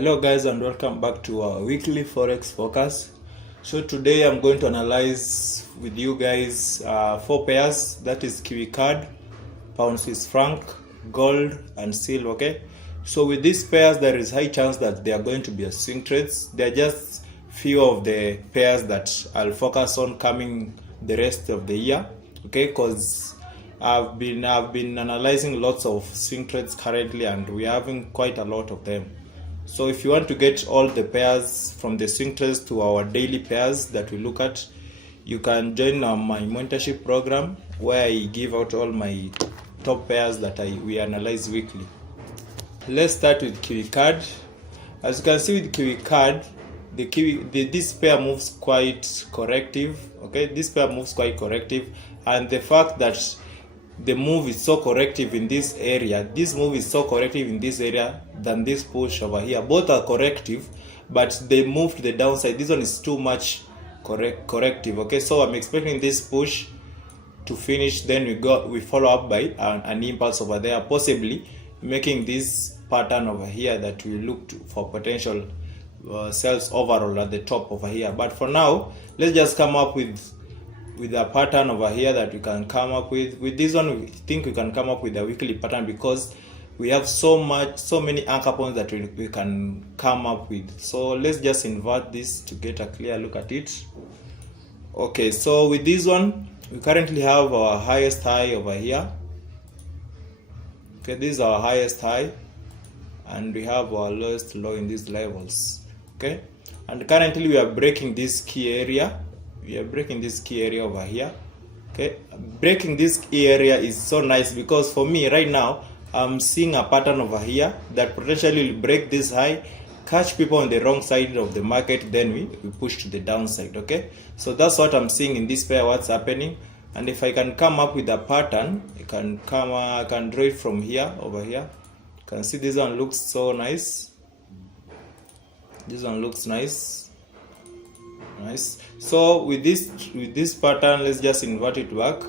Hello guys, and welcome back to our weekly Forex focus. So today I'm going to analyze with you guys 4 pairs, that is Kiwi CAD, pound Swiss franc, gold and silver. Okay, so with these pairs there is high chance that they are going to be a swing trades. They are just few of the pairs that I'll focus on coming the rest of the year. Okay, because I've been analyzing lots of swing trades currently, and we're having quite a lot of them. So if you want to get all the pairs from the swing trades to our daily pairs that we look at, you can join my mentorship program, where I give out all my top pairs that we analyze weekly. Let's start with Kiwi CAD. As you can see with Kiwi CAD, this pair moves quite corrective. Okay, this pair moves quite corrective, and the fact that the move is so corrective in this area, this move is so corrective in this area than this push over here. Both are corrective, but they move to the downside. This one is too much corrective. Okay, so I'm expecting this push to finish, then we follow up by an impulse over there, possibly making this pattern over here that we look to for potential sales overall at the top over here. But for now, let's just come up with a pattern over here that we can come up with. With this one, we think we can come up with a weekly pattern because we have so many anchor points that we can come up with. So let's just invert this to get a clear look at it. Okay, so with this one, we currently have our highest high over here. Okay, this is our highest high, and we have our lowest low in these levels. Okay, and currently we are breaking this key area. We are breaking this key area over here. Okay, breaking this key area is so nice because for me right now, I'm seeing a pattern over here that potentially will break this high, catch people on the wrong side of the market, then we push to the downside. Okay, so that's what I'm seeing in this pair, what's happening. And if I can come up with a pattern, I can draw it from here over here. You can see this one looks so nice. This one looks nice. So with this pattern, let's just invert it back.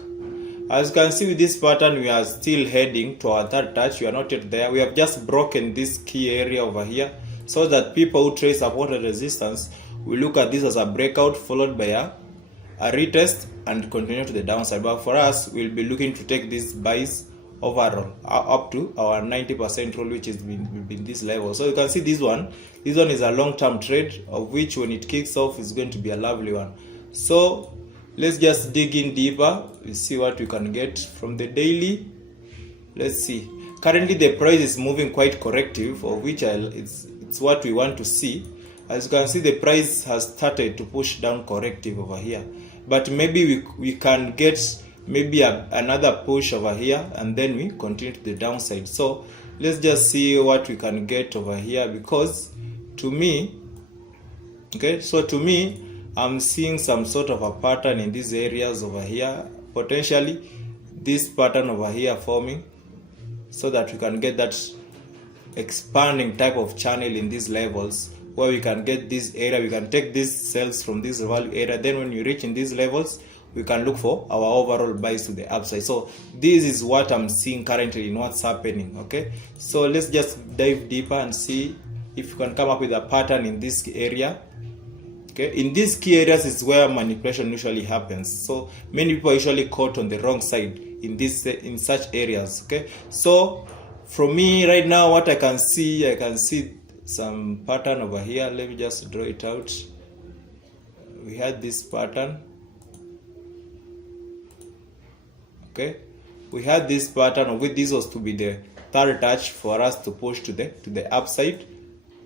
As you can see with this pattern, we are still heading to our third touch. We are not yet there. We have just broken this key area over here, so that people who trade support and resistance will look at this as a breakout followed by a retest and continue to the downside. But for us, we'll be looking to take these buys overall up to our 90% rule, which is in this level. So you can see this one is a long-term trade, of which when it kicks off is going to be a lovely one. So let's just dig in deeper. We see what we can get from the daily. Let's see. Currently the price is moving quite corrective, of which it's what we want to see. As you can see, the price has started to push down corrective over here, but maybe we can get maybe another push over here, and then we continue to the downside. So let's just see what we can get over here, because to me, I'm seeing some sort of a pattern in these areas over here, potentially this pattern over here forming, so that we can get that expanding type of channel in these levels, where we can get this area, we can take these sales from this value area, then when we reach in these levels, we can look for our overall buys to the upside. So this is what I'm seeing currently in what's happening. Okay, so let's just dive deeper and see if you can come up with a pattern in this area. Okay, in these key areas is where manipulation usually happens. So many people are usually caught on the wrong side in such areas. Okay, so from me right now, what I can see some pattern over here. Let me just draw it out. We had this pattern. Okay, we had this pattern of which this was to be the third touch for us to push to the upside.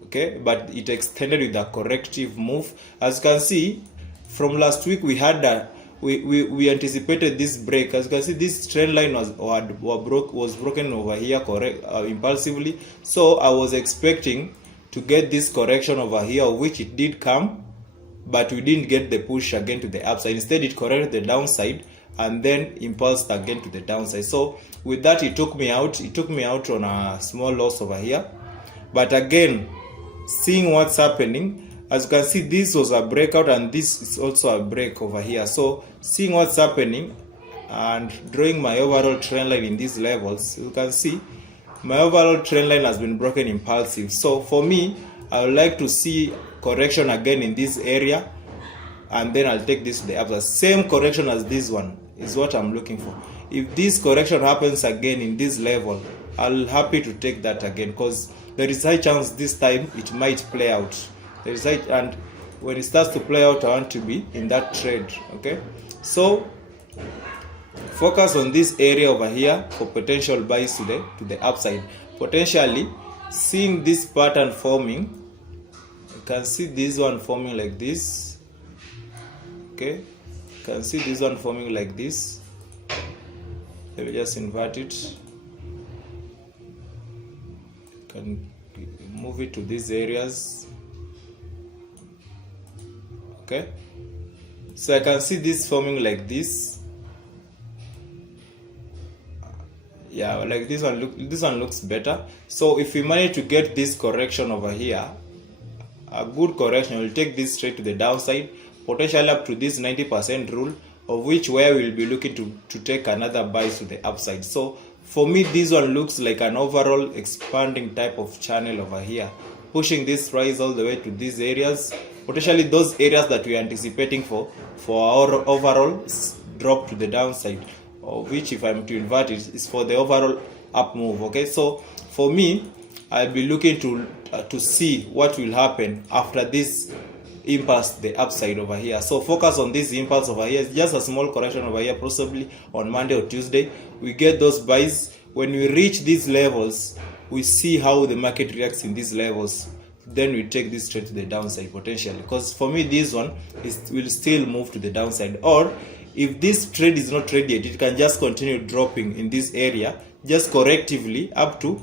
Okay, but it extended with a corrective move. As you can see from last week, we had we anticipated this break. As you can see, this trend line was broken over here impulsively. So I was expecting to get this correction over here, which it did come, but we didn't get the push again to the upside. Instead, it corrected the downside and then impulsed again to the downside. So with that, it took me out on a small loss over here. But again, seeing what's happening, as you can see, this was a breakout and this is also a break over here. So seeing what's happening and drawing my overall trend line in these levels, you can see my overall trend line has been broken impulsive. So for me, I would like to see correction again in this area, and then I'll take this to the upside. Same correction as this one is what I'm looking for. If this correction happens again in this level, I'll happy to take that again, because there is high chance this time it might play out. There is high, and when it starts to play out, I want to be in that trade. Okay, so focus on this area over here for potential buys to the upside. Potentially seeing this pattern forming, you can see this one forming like this. Okay, you can see this one forming like this. Let me just invert it. You can move it to these areas. Okay, so I can see this forming like this. Yeah, like this one looks better. So if we manage to get this correction over here, a good correction, will take this straight to the downside, potentially up to this 90% rule, of which where we'll be looking to take another buy to the upside. So for me, this one looks like an overall expanding type of channel over here, pushing this price all the way to these areas, potentially those areas that we are anticipating for our overall drop to the downside, of which, if I'm to invert it, is for the overall up move. Okay, so for me, I'll be looking to see what will happen after this impulse the upside over here. So focus on this impulse over here. It's just a small correction over here, possibly on Monday or Tuesday. We get those buys. When we reach these levels, we see how the market reacts in these levels. Then we take this trade to the downside potentially, because for me this one will still move to the downside. Or if this trade is not traded yet, it can just continue dropping in this area, just correctively up to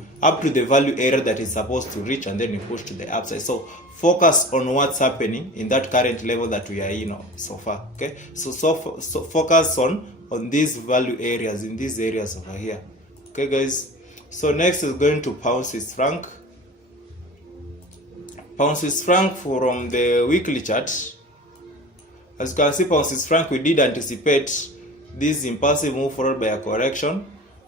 the value area that is supposed to reach, and then we push to the upside. So focus on what's happening in that current level that we are in so far. Okay, so focus on these value areas, in these areas over here. Okay guys, so next is going to pound Swiss franc. Pound Swiss franc from the weekly chart. As you can see, pound Swiss franc, we did anticipate this impulsive move followed by a correction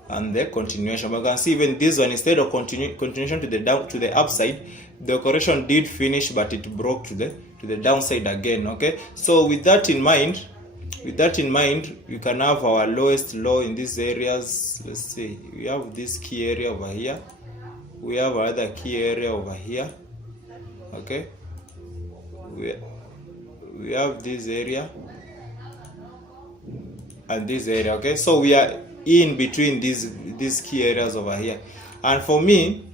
and the continuation. But you can see even this one, instead of continuation to the upside, the correction did finish, but it broke to the downside again. Okay, so with that in mind, you can have our lowest low in these areas. Let's see, we have this key area over here, we have another key area over here. Okay, we have this area and this area. Okay, so we are in between these key areas over here, and for me,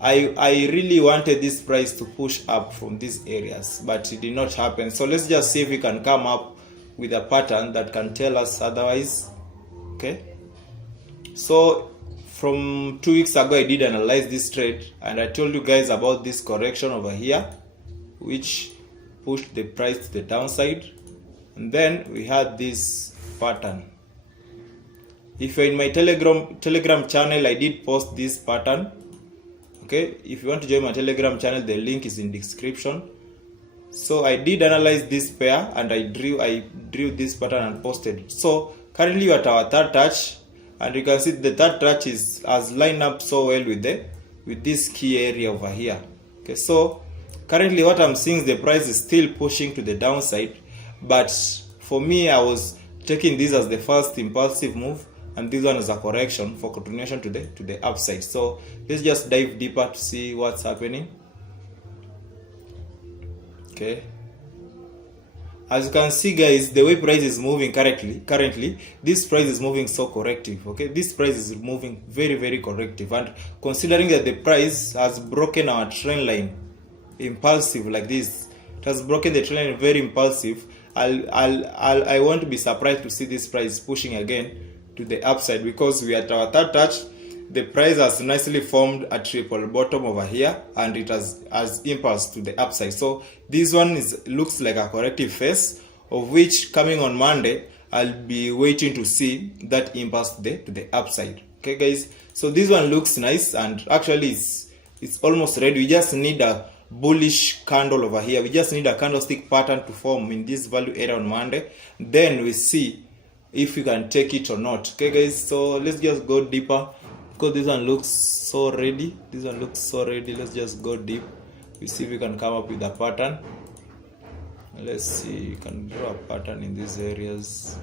I really wanted this price to push up from these areas, but it did not happen. So let's just see if we can come up with a pattern that can tell us otherwise. Okay, so from 2 weeks ago, I did analyze this trade, and I told you guys about this correction over here, which pushed the price to the downside, and then we had this pattern. If you're in my telegram channel, I did post this pattern. Okay, if you want to join my telegram channel, the link is in the description. So I did analyze this pair, and I drew this pattern and posted it. So currently we're at our third touch, and you can see the third touch has lined up so well with this key area over here. Okay, so currently what I'm seeing is the price is still pushing to the downside, but for me, I was taking this as the first impulsive move, and this one is a correction for continuation to the upside. So let's just dive deeper to see what's happening. Okay, as you can see guys, the way price is moving currently this price is moving so corrective. Okay, this price is moving very, very corrective, and considering that the price has broken our trend line impulsive like this, it has broken the trend line very impulsive, I won't be surprised to see this price pushing again to the upside, because we are at our third touch. The price has nicely formed a triple bottom over here, and it has impulse to the upside. So this one looks like a corrective phase, of which coming on Monday I'll be waiting to see that impulse to the upside. Okay guys, so this one looks nice, and actually it's almost ready. We just need a bullish candle over here. We just need a candlestick pattern to form in this value area on Monday, then we see if we can take it or not. Okay guys, so let's just go deeper, because this one looks so ready. Let's just go deep. We see if we can come up with a pattern. Let's see, we can draw a pattern in these areas.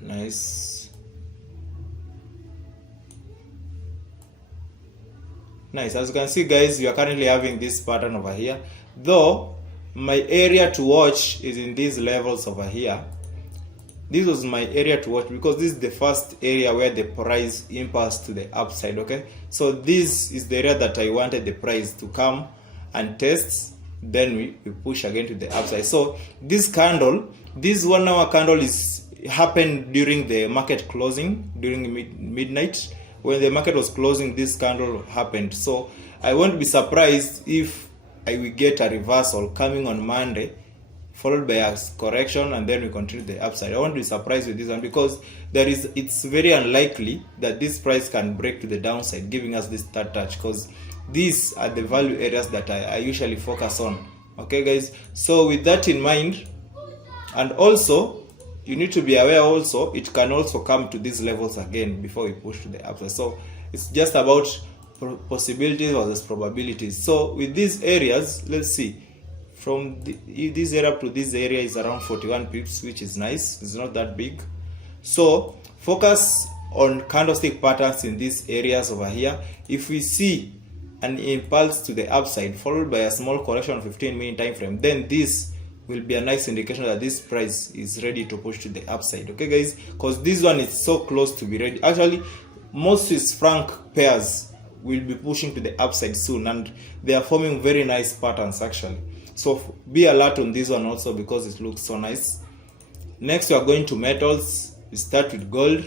Nice. Nice. As you can see, guys, we are currently having this pattern over here, though my area to watch is in these levels over here. This was my area to watch because this is the first area where the price impulse to the upside. Okay, so this is the area that I wanted the price to come and test, then we push again to the upside. So this candle, this 1 hour candle, is happened during the market closing, during midnight. When the market was closing, this candle happened. So I won't be surprised if I will get a reversal coming on Monday, followed by a correction, and then we continue the upside. I won't be surprised with this one because it's very unlikely that this price can break to the downside, giving us this third touch, because these are the value areas that I usually focus on. Okay, guys, so with that in mind, and also you need to be aware also it can also come to these levels again before we push to the upside. So it's just about possibilities versus probabilities. So with these areas, let's see, from this area to this area is around 41 pips, which is nice. It's not that big. So focus on candlestick patterns in these areas over here. If we see an impulse to the upside followed by a small correction of 15-minute time frame, then this will be a nice indication that this price is ready to push to the upside. Okay, guys, because this one is so close to be ready. Actually, most Swiss franc pairs will be pushing to the upside soon, and they are forming very nice patterns actually. So be alert on this one also because it looks so nice. Next, we are going to metals. We start with gold.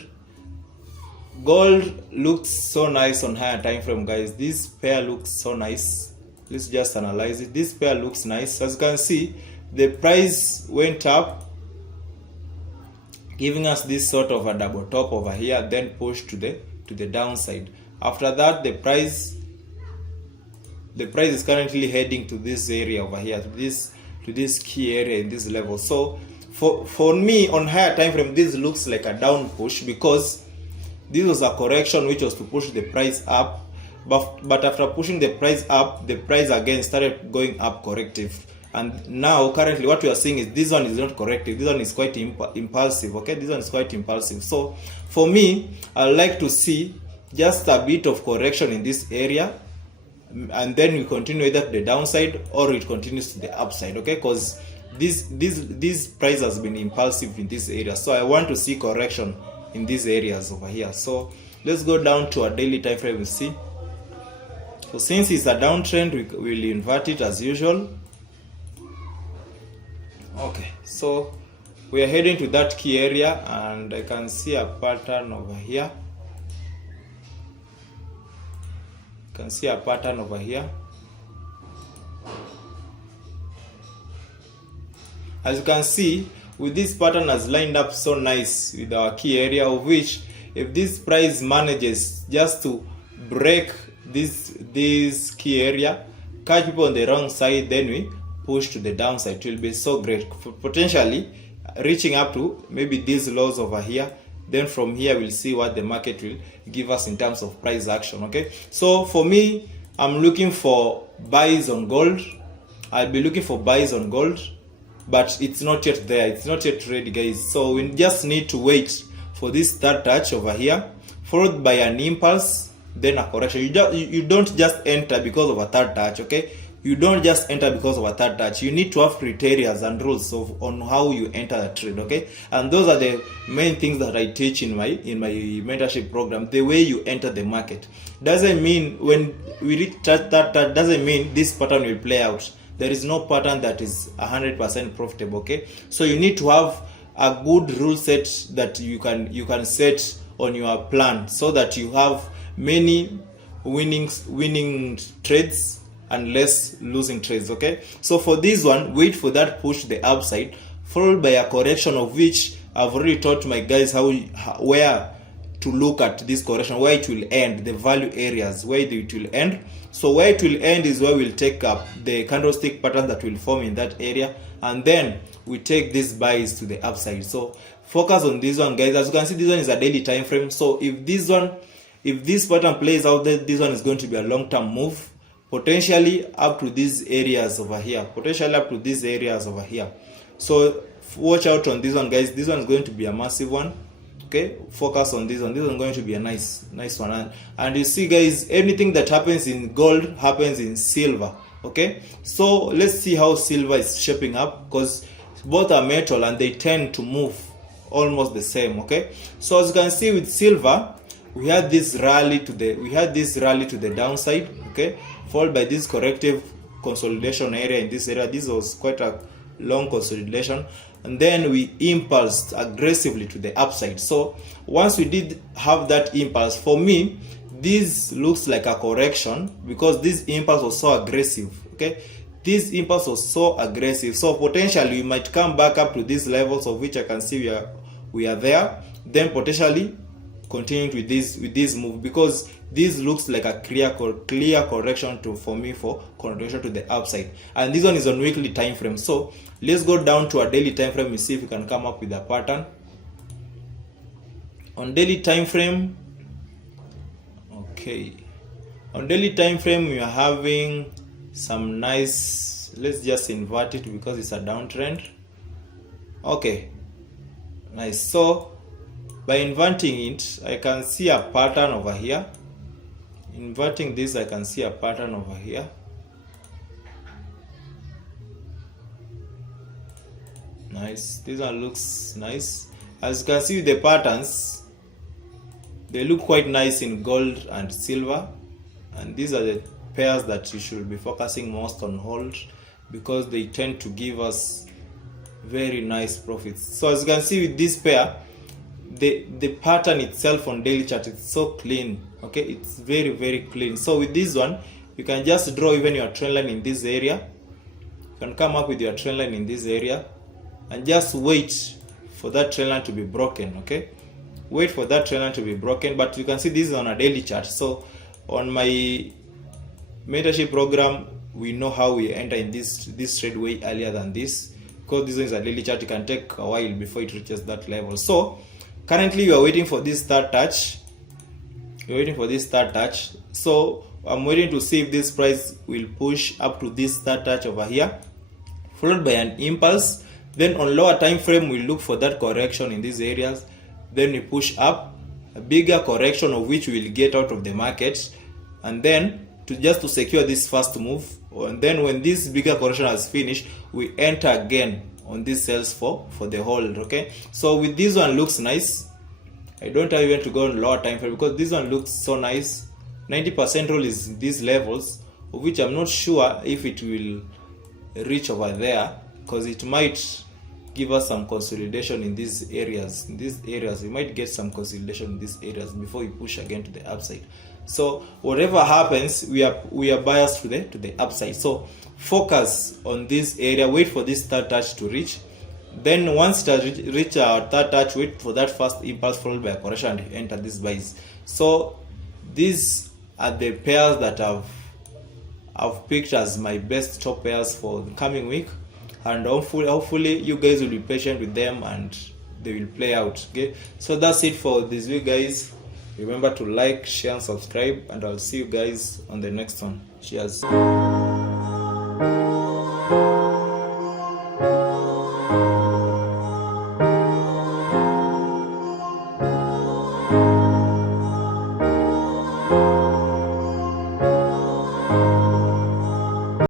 Gold looks so nice on higher time frame, guys. This pair looks so nice. Let's just analyze it. This pair looks nice. As you can see, the price went up, giving us this sort of a double top over here, then pushed to the downside. After that, the price is currently heading to this area over here, to this key area in this level. So for me on higher time frame, this looks like a down push because this was a correction which was to push the price up, but after pushing the price up, the price again started going up corrective. And now currently what we are seeing is this one is not corrective, this one is quite impulsive. Okay, this one is quite impulsive. So for me, I like to see just a bit of correction in this area, and then we continue either to the downside or it continues to the upside. Okay, because this price has been impulsive in this area, so I want to see correction in these areas over here. So let's go down to a daily time frame. We see, so since it's a downtrend, we will invert it as usual. Okay, so we are heading to that key area, and I can see a pattern over here. Can see a pattern over here. As you can see, with this pattern has lined up so nice with our key area, of which if this price manages just to break this key area, catch people on the wrong side, then we push to the downside. It will be so great, potentially reaching up to maybe these lows over here. Then from here we'll see what the market will give us in terms of price action. Okay, so for me, I'm looking for buys on gold. I'll be looking for buys on gold, but it's not yet there, it's not yet ready, guys. So we just need to wait for this third touch over here, followed by an impulse, then a correction. You don't just enter because of a third touch. Okay, you don't just enter because of a third touch. You need to have criteria and rules on how you enter the trade. Okay, and those are the main things that I teach in my mentorship program. The way you enter the market doesn't mean when we reach that touch doesn't mean this pattern will play out. There is no pattern that is 100% profitable. Okay, so you need to have a good rule set that you can set on your plan, so that you have many winning trades and less losing trades. Okay, so for this one, wait for that push to the upside, followed by a correction, of which I've already taught my guys where to look at this correction, where it will end, the value areas where it will end. So where it will end is where we'll take up the candlestick pattern that will form in that area, and then we take these buys to the upside. So focus on this one, guys. As you can see, this one is a daily time frame. So if this pattern plays out, then this one is going to be a long-term move, potentially up to these areas over here, So watch out on this one, guys. This one is going to be a massive one. Okay, focus on this one. This one is going to be a nice one. And you see, guys, anything that happens in gold happens in silver. Okay, so let's see how silver is shaping up, because both are metal and they tend to move almost the same. Okay, so as you can see with silver, we had this rally to the downside. Okay, followed by this corrective consolidation area in this area. This was quite a long consolidation, and then we impulsed aggressively to the upside. So once we did have that impulse, for me this looks like a correction, because this impulse was so aggressive. Okay, this impulse was so aggressive, so potentially we might come back up to these levels, of which I can see we are there, then potentially continuing with this move, because this looks like a clear correction for correction to the upside. And this one is on weekly time frame. So let's go down to a daily time frame and see if we can come up with a pattern. On daily time frame, okay, on daily time frame we are having some nice, let's just invert it because it's a downtrend. Okay, nice. So by inverting it, I can see a pattern over here. Inverting this, I can see a pattern over here. Nice. This one looks nice. As you can see, the patterns, they look quite nice in gold and silver, and these are the pairs that you should be focusing most on hold, because they tend to give us very nice profits. So as you can see with this pair, the pattern itself on daily chart is so clean. Okay, it's very clean. So with this one, you can just draw even your trend line in this area. You can come up with your trend line in this area and just wait for that trend line to be broken. Okay, wait for that trend line to be broken. But you can see this is on a daily chart. So on my mentorship program, we know how we enter in this trade way earlier than this, because this one is a daily chart. It can take a while before it reaches that level. So currently we are waiting for this third touch. So I'm waiting to see if this price will push up to this third touch over here, followed by an impulse. Then on lower time frame, we look for that correction in these areas. Then we push up, a bigger correction of which we will get out of the market, and then to secure this first move. And then when this bigger correction has finished, we enter again on this sales for the hold. Okay, so with this one looks nice. I don't have even to go on lower time frame, because this one looks so nice. 90% roll is these levels, of which I'm not sure if it will reach over there, because it might give us some consolidation in these areas. We might get some consolidation in these areas before we push again to the upside. So whatever happens, we are biased to the upside. So focus on this area, wait for this third touch to reach. Then once it reach our third touch, wait for that first impulse followed by a correction and enter these buys. So these are the pairs that I've picked as my best top pairs for the coming week, and hopefully you guys will be patient with them and they will play out. Okay, so that's it for this week, guys. Remember to like, share and subscribe, and I'll see you guys on the next one. Cheers.